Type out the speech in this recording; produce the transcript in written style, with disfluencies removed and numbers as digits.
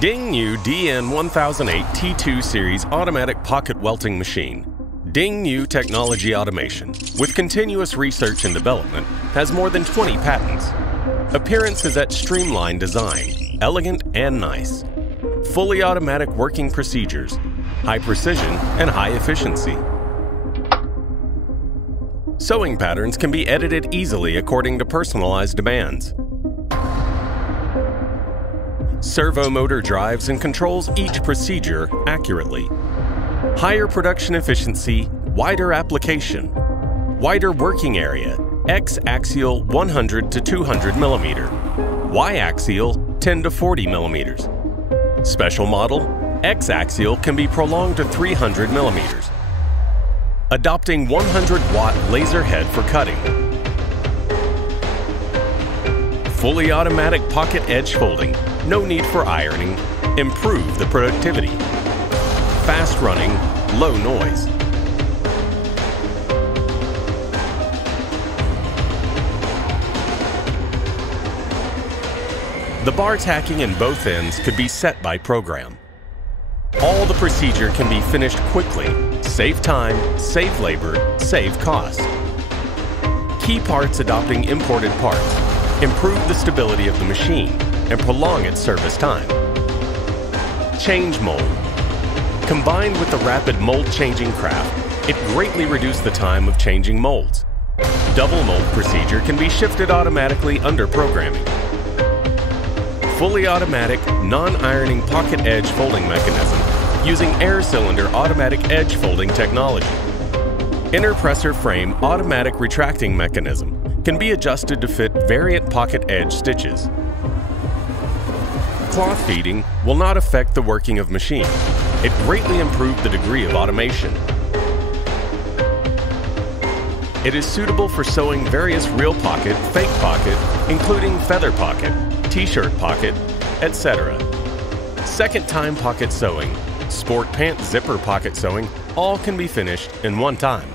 Ding New DN1008 T2 Series Automatic Pocket Welting Machine. Ding New Technology Automation, with continuous research and development, has more than 20 patents. Appearance is that streamlined design, elegant and nice. Fully automatic working procedures, high precision and high efficiency. Sewing patterns can be edited easily according to personalized demands. Servo motor drives and controls each procedure accurately. Higher production efficiency, wider application, wider working area, X-axial 100 to 200 millimeter, Y-axial 10 to 40 millimeters. Special model, X-axial can be prolonged to 300 millimeters. Adopting 100-watt laser head for cutting. Fully automatic pocket edge folding, no need for ironing, improve the productivity. Fast running, low noise. The bar tacking in both ends could be set by program. All the procedure can be finished quickly, save time, save labor, save cost. Key parts adopting imported parts, improve the stability of the machine, and prolong its service time. Change mold. Combined with the rapid mold changing craft, it greatly reduced the time of changing molds. Double mold procedure can be shifted automatically under programming. Fully automatic, non-ironing pocket edge folding mechanism using air cylinder automatic edge folding technology. Inner presser frame automatic retracting mechanism can be adjusted to fit variant pocket edge stitches. Cloth feeding will not affect the working of machine. It greatly improved the degree of automation. It is suitable for sewing various real pocket, fake pocket, including feather pocket, t-shirt pocket, etc. Second time pocket sewing, sport pant zipper pocket sewing, all can be finished in one time.